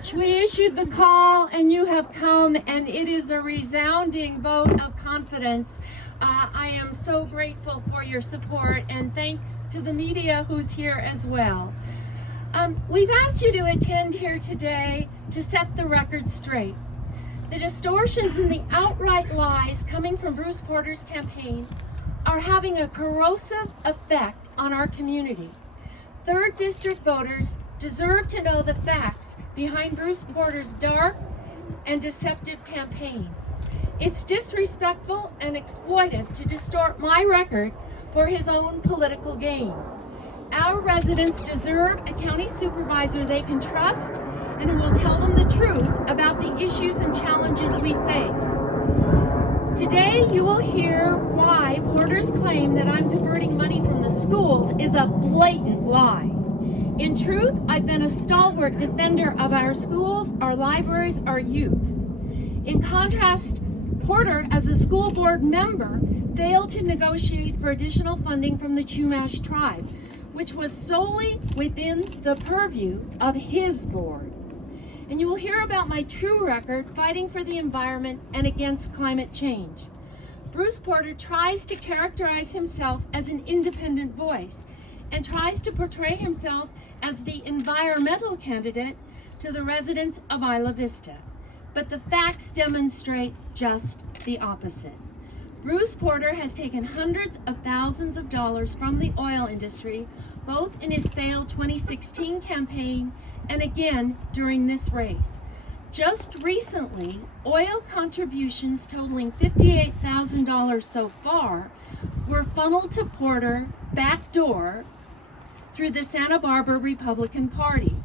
much. We issued the call and you have come, and it is a resounding vote of confidence. I am so grateful for your support, and thanks to the media who's here as well. We've asked you to attend here today to set the record straight. The distortions and the outright lies coming from Bruce Porter's campaign are having a corrosive effect on our community. 3rd District voters deserve to know the facts behind Bruce Porter's dark and deceptive campaign. It's disrespectful and exploitive to distort my record for his own political gain. Our residents deserve a county supervisor they can trust and who will tell them the truth about the issues and challenges we face. Today you will hear why Porter's claim that I'm diverting money from the schools is a blatant lie. In truth, I've been a stalwart defender of our schools, our libraries, our youth. In contrast, Porter, as a school board member, failed to negotiate for additional funding from the Chumash tribe, which was solely within the purview of his board. And you will hear about my true record fighting for the environment and against climate change. Bruce Porter tries to characterize himself as an independent voice and tries to portray himself as the environmental candidate to the residents of Isla Vista. But the facts demonstrate just the opposite. Bruce Porter has taken hundreds of thousands of dollars from the oil industry, both in his failed 2016 campaign and again during this race. Just recently, oil contributions totaling $58,000 so far were funneled to Porter backdoor through the Santa Barbara Republican Party.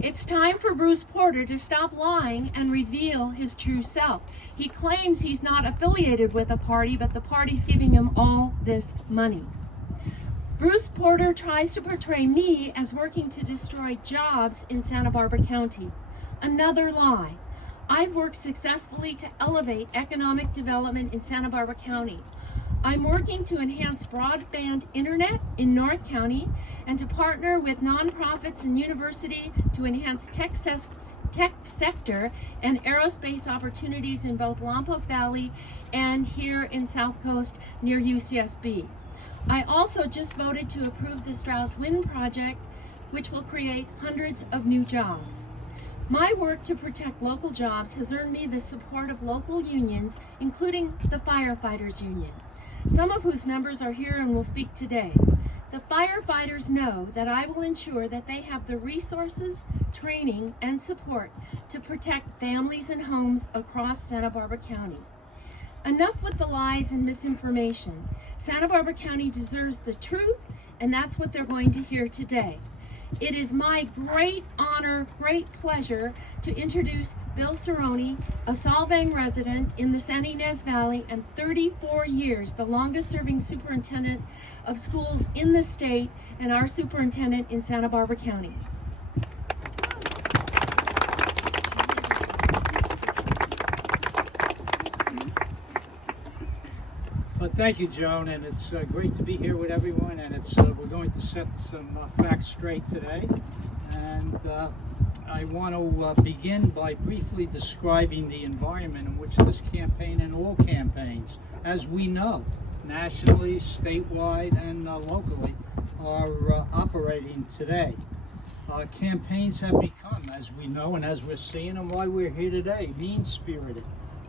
It's time for Bruce Porter to stop lying and reveal his true self. He claims he's not affiliated with a party, but the party's giving him all this money. Bruce Porter tries to portray me as working to destroy jobs in Santa Barbara County. Another lie. I've worked successfully to elevate economic development in Santa Barbara County. I'm working to enhance broadband internet in North County and to partner with nonprofits and university to enhance tech sector and aerospace opportunities in both Lompoc Valley and here in South Coast near UCSB. I also just voted to approve the Strauss Wind Project, which will create hundreds of new jobs. My work to protect local jobs has earned me the support of local unions, including the Firefighters Union, some of whose members are here and will speak today. The firefighters know that I will ensure that they have the resources, training, and support to protect families and homes across Santa Barbara County. Enough with the lies and misinformation. Santa Barbara County deserves the truth, and that's what they're going to hear today. It is my great honor, great pleasure to introduce Bill Cirone, a Solvang resident in the San Ynez Valley and 34 years, the longest serving superintendent of schools in the state and our superintendent in Santa Barbara County. Well, thank you, Joan, and it's great to be here with everyone, and we're going to set some facts straight today. And I want to begin by briefly describing the environment in which this campaign and all campaigns, as we know, nationally, statewide, and locally, are operating today. Campaigns have become, as we know and as we're seeing, and why we're here today, mean-spirited.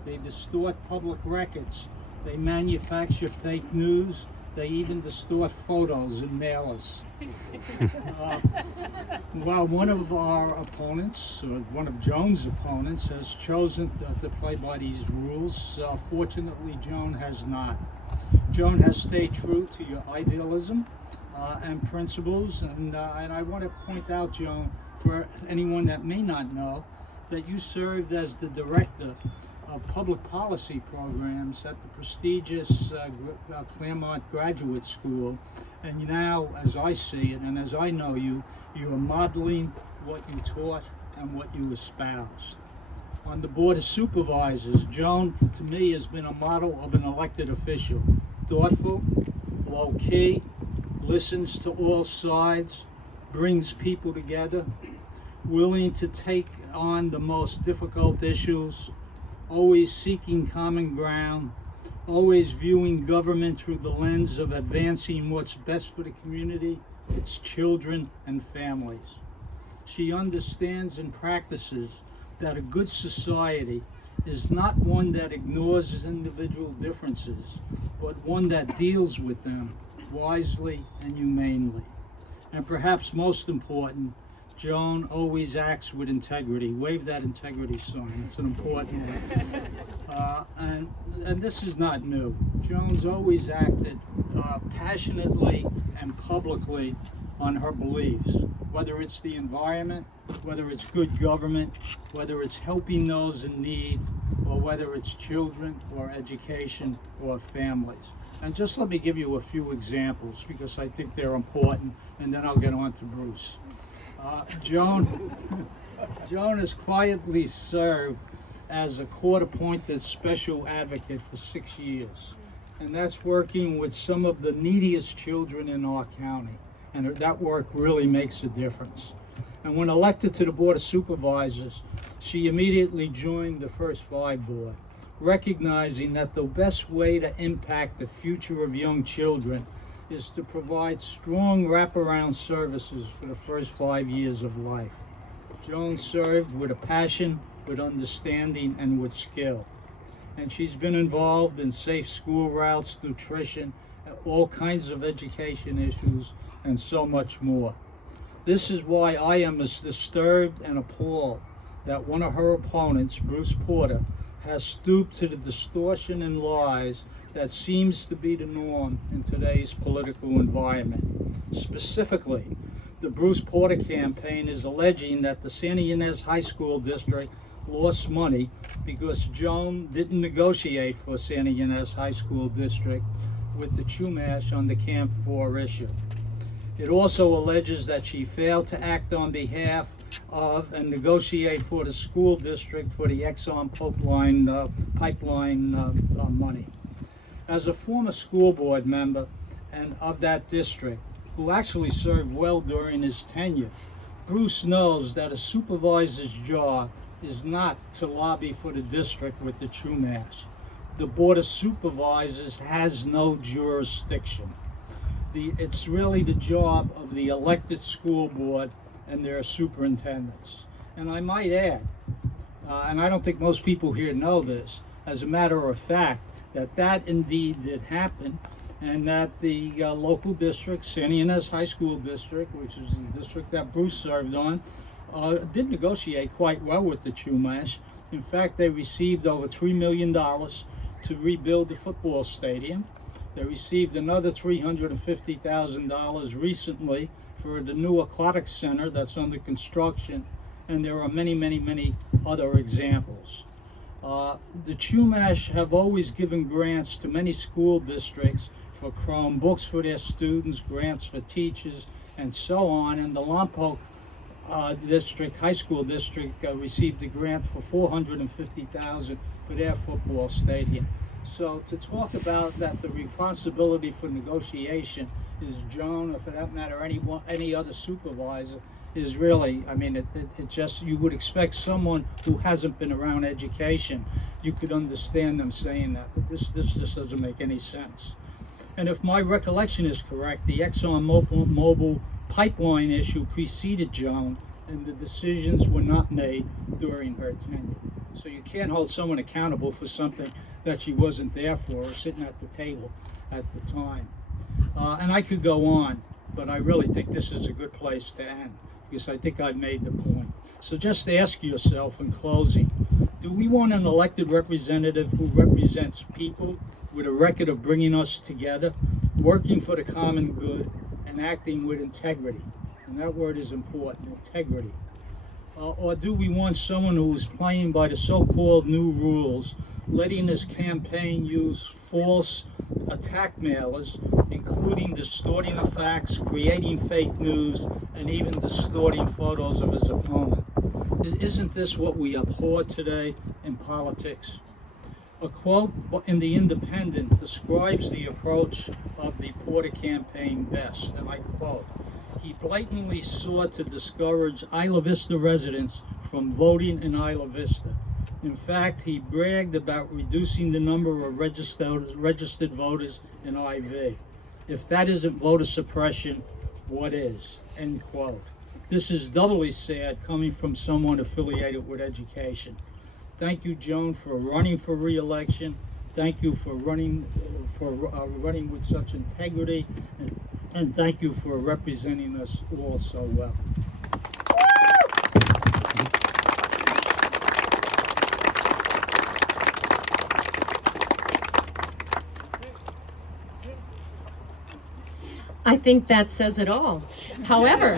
They distort public records. They manufacture fake news. They even distort photos and mail us. While one of our opponents, or one of Joan's opponents, has chosen to play by these rules, fortunately Joan has not. Joan has stayed true to your idealism and principles, and I want to point out, Joan, for anyone that may not know, that you served as the director of public policy programs at the prestigious Claremont Graduate School, and now, as I see it and as I know you, you are modeling what you taught and what you espoused. On the Board of Supervisors, Joan, to me, has been a model of an elected official. Thoughtful, low-key, listens to all sides, brings people together, willing to take on the most difficult issues, always seeking common ground, always viewing government through the lens of advancing what's best for the community, its children and families. She understands and practices that a good society is not one that ignores individual differences, but one that deals with them wisely and humanely. And perhaps most important, Joan always acts with integrity. Wave that integrity sign. It's an important one. And this is not new. Joan's always acted passionately and publicly on her beliefs, whether it's the environment, whether it's good government, whether it's helping those in need, or whether it's children or education or families. And just let me give you a few examples because I think they're important, and then I'll get on to Bruce. Joan has quietly served as a court-appointed special advocate for 6 years, and that's working with some of the neediest children in our county, and that work really makes a difference. And when elected to the Board of Supervisors, she immediately joined the First Five Board, recognizing that the best way to impact the future of young children is to provide strong wraparound services for the first 5 years of life. Joan served with a passion, with understanding, and with skill. And she's been involved in safe school routes, nutrition, all kinds of education issues, and so much more. This is why I am as disturbed and appalled that one of her opponents, Bruce Porter, has stooped to the distortion and lies that seems to be the norm in today's political environment. Specifically, the Bruce Porter campaign is alleging that the Santa Ynez High School District lost money because Joan didn't negotiate for Santa Ynez High School District with the Chumash on the Camp 4 issue. It also alleges that she failed to act on behalf of and negotiate for the school district for the Exxon pipeline money. As a former school board member and of that district, who actually served well during his tenure, Bruce knows that a supervisor's job is not to lobby for the district with the Chumash. The Board of Supervisors has no jurisdiction. It's really the job of the elected school board and their superintendents. And I might add, and I don't think most people here know this, as a matter of fact, that indeed did happen, and that the local district, Santa Ynez High School District, which is the district that Bruce served on, did negotiate quite well with the Chumash. In fact, they received over $3 million to rebuild the football stadium. They received another $350,000 recently for the new aquatic center that's under construction, and there are many, many, many other examples. The Chumash have always given grants to many school districts for Chromebooks for their students, grants for teachers, and so on. And the Lompoc district, high school district, received a grant for $450,000 for their football stadium. So to talk about that the responsibility for negotiation is Joan, or for that matter any other supervisor, is really, I mean, it just, you would expect someone who hasn't been around education, you could understand them saying that, but this just doesn't make any sense. And if my recollection is correct, the Exxon Mobil pipeline issue preceded Joan, and the decisions were not made during her tenure. So you can't hold someone accountable for something that she wasn't there for or sitting at the table at the time. And I could go on, but I really think this is a good place to end, because I think I've made the point. So just ask yourself in closing, do we want an elected representative who represents people with a record of bringing us together, working for the common good, and acting with integrity? And that word is important, integrity. Or do we want someone who is playing by the so-called new rules, letting his campaign use false attack mailers, including distorting the facts, creating fake news, and even distorting photos of his opponent? Isn't this what we abhor today in politics? A quote in The Independent describes the approach of the Porter campaign best, and I quote, he blatantly sought to discourage Isla Vista residents from voting in Isla Vista. In fact, he bragged about reducing the number of registered voters in IV. If that isn't voter suppression, what is? End quote. This is doubly sad coming from someone affiliated with education. Thank you, Joan, for running for re-election. Thank you for running with such integrity, and thank you for representing us all so well. I think that says it all. However,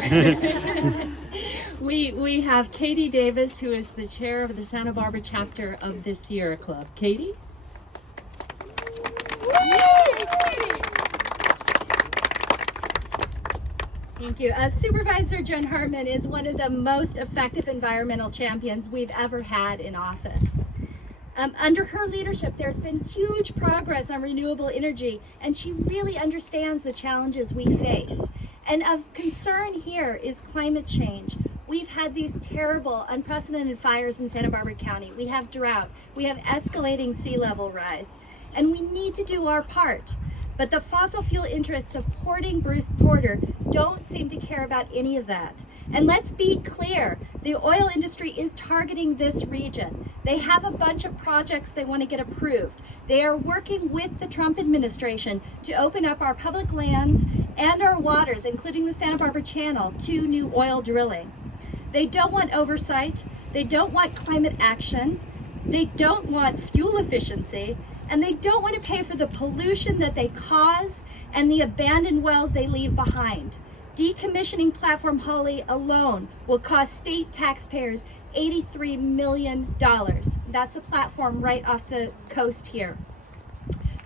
we have Katie Davis, who is the chair of the Santa Barbara chapter of the Sierra Club. Katie? Thank you. Supervisor Joan Hartmann is one of the most effective environmental champions we've ever had in office. Under her leadership, there's been huge progress on renewable energy, and she really understands the challenges we face. And of concern here is climate change. We've had these terrible, unprecedented fires in Santa Barbara County. We have drought. We have escalating sea level rise. And we need to do our part. But the fossil fuel interests supporting Bruce Porter don't seem to care about any of that. And let's be clear, the oil industry is targeting this region. They have a bunch of projects they want to get approved. They are working with the Trump administration to open up our public lands and our waters, including the Santa Barbara Channel, to new oil drilling. They don't want oversight. They don't want climate action. They don't want fuel efficiency. And they don't want to pay for the pollution that they cause and the abandoned wells they leave behind. Decommissioning Platform Holly alone will cost state taxpayers $83 million. That's a platform right off the coast here.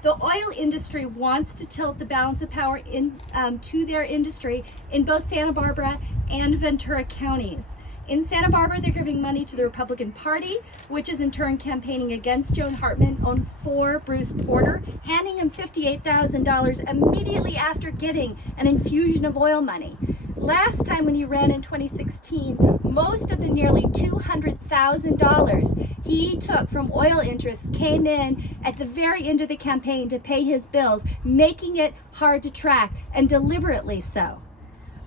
The oil industry wants to tilt the balance of power to their industry in both Santa Barbara and Ventura counties. In Santa Barbara, they're giving money to the Republican Party, which is in turn campaigning against Joan Hartmann for Bruce Porter, handing him $58,000 immediately after getting an infusion of oil money. Last time when he ran in 2016, most of the nearly $200,000 he took from oil interests came in at the very end of the campaign to pay his bills, making it hard to track, and deliberately so.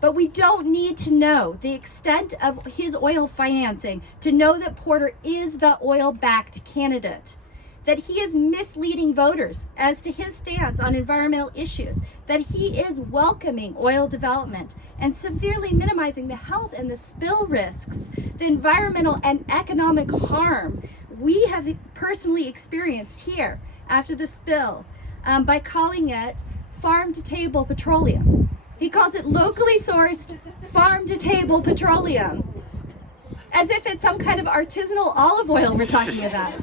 But we don't need to know the extent of his oil financing to know that Porter is the oil-backed candidate, that he is misleading voters as to his stance on environmental issues, that he is welcoming oil development and severely minimizing the health and the spill risks, the environmental and economic harm we have personally experienced here after the spill by calling it farm-to-table petroleum. He calls it locally sourced, farm-to-table petroleum, as if it's some kind of artisanal olive oil we're talking about.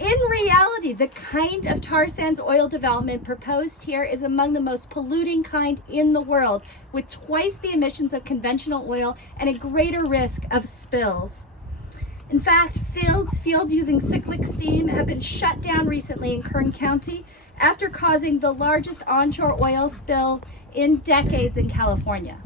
In reality, the kind of tar sands oil development proposed here is among the most polluting kind in the world, with twice the emissions of conventional oil and a greater risk of spills. In fact, fields using cyclic steam have been shut down recently in Kern County after causing the largest onshore oil spill in decades in California.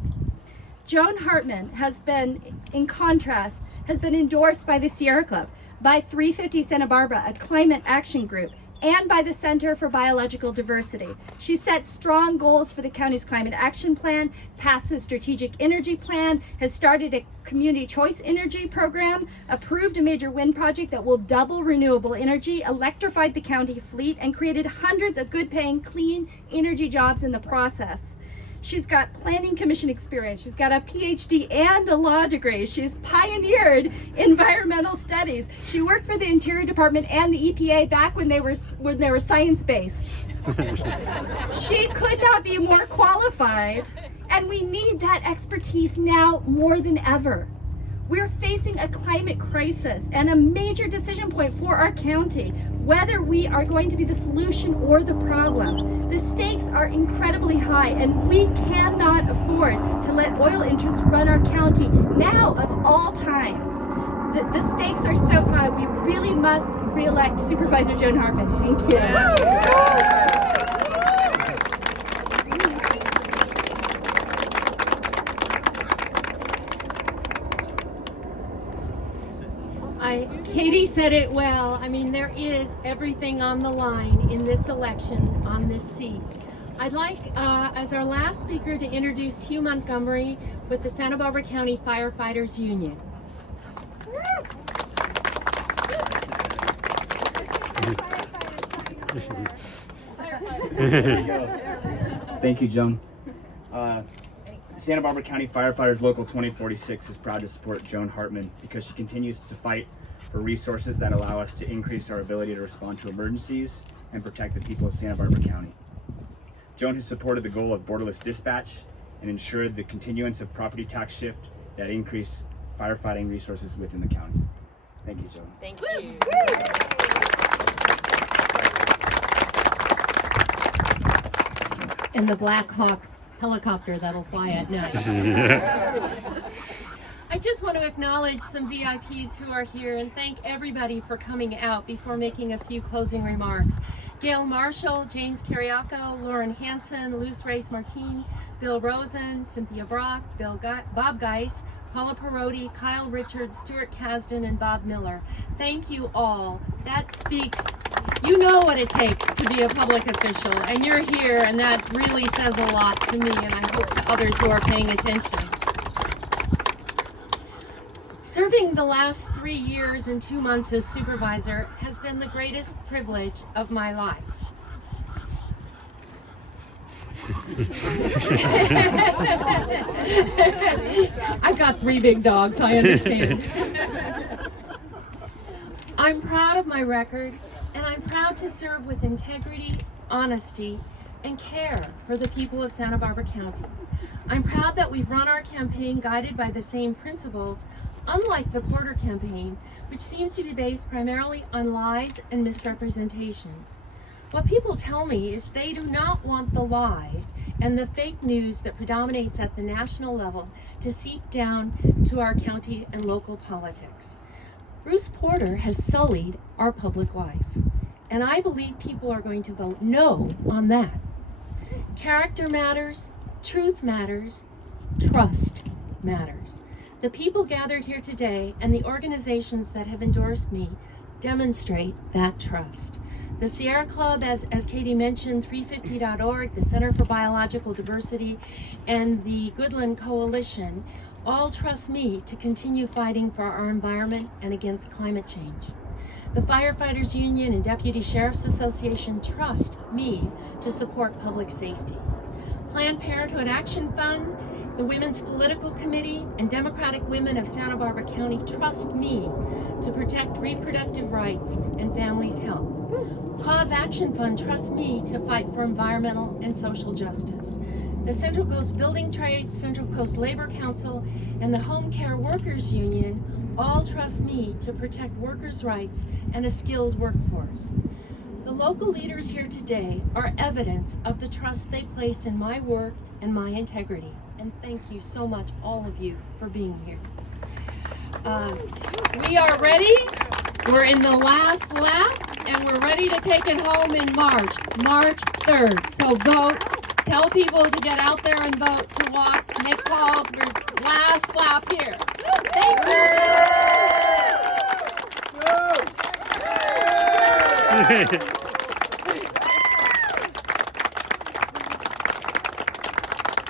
Joan Hartmann has been, in contrast, endorsed by the Sierra Club, by 350 Santa Barbara, a climate action group, and by the Center for Biological Diversity. She set strong goals for the county's climate action plan, passed the strategic energy plan, has started a community choice energy program, approved a major wind project that will double renewable energy, electrified the county fleet, and created hundreds of good-paying clean energy jobs in the process. She's got planning commission experience. She's got a PhD and a law degree. She's pioneered environmental studies. She worked for the Interior Department and the EPA back when they were science-based. She could not be more qualified, and we need that expertise now more than ever. We're facing a climate crisis and a major decision point for our county, whether we are going to be the solution or the problem. The stakes are incredibly high, and we cannot afford to let oil interests run our county now of all times. The stakes are so high, we really must re-elect Supervisor Joan Hartmann. Thank you. Katie said it well. I mean, there is everything on the line in this election on this seat. I'd like, as our last speaker, to introduce Hugh Montgomery with the Santa Barbara County Firefighters Union. There you go. Thank you, Joan. Santa Barbara County Firefighters Local 2046 is proud to support Joan Hartmann because she continues to fight for resources that allow us to increase our ability to respond to emergencies and protect the people of Santa Barbara County. Joan has supported the goal of borderless dispatch and ensured the continuance of property tax shift that increase firefighting resources within the county. Thank you, Joan. Thank you. And the Black Hawk helicopter that'll fly at night. I just want to acknowledge some VIPs who are here and thank everybody for coming out before making a few closing remarks. Gail Marshall, James Kyriaco, Lauren Hansen, Luz Reyes-Martin, Bill Rosen, Cynthia Brock, Bob Geis, Paula Perotte, Kyle Richards, Stuart Kasdin, and Bob Miller. Thank you all. That speaks, you know what it takes to be a public official, and you're here, and that really says a lot to me, and I hope to others who are paying attention. Serving the last 3 years and 2 months as supervisor has been the greatest privilege of my life. I've got 3 big dogs, I understand. I'm proud of my record, and I'm proud to serve with integrity, honesty, and care for the people of Santa Barbara County. I'm proud that we've run our campaign guided by the same principles, unlike the Porter campaign, which seems to be based primarily on lies and misrepresentations. What people tell me is they do not want the lies and the fake news that predominates at the national level to seep down to our county and local politics. Bruce Porter has sullied our public life, and I believe people are going to vote no on that. Character matters, truth matters, trust matters. The people gathered here today and the organizations that have endorsed me demonstrate that trust. The Sierra Club, as Katie mentioned, 350.org, the Center for Biological Diversity, and the Goodland Coalition all trust me to continue fighting for our environment and against climate change. The Firefighters Union and Deputy Sheriff's Association trust me to support public safety. Planned Parenthood Action Fund, the Women's Political Committee, and Democratic Women of Santa Barbara County trust me to protect reproductive rights and families' health. Cause Action Fund trusts me to fight for environmental and social justice. The Central Coast Building Trades, Central Coast Labor Council, and the Home Care Workers Union all trust me to protect workers' rights and a skilled workforce. The local leaders here today are evidence of the trust they place in my work and my integrity. And thank you so much, all of you, for being here. We are ready. We're in the last lap, and we're ready to take it home in March 3rd. So vote. Tell people to get out there and vote, to walk, make calls. We're last lap here. Thank you.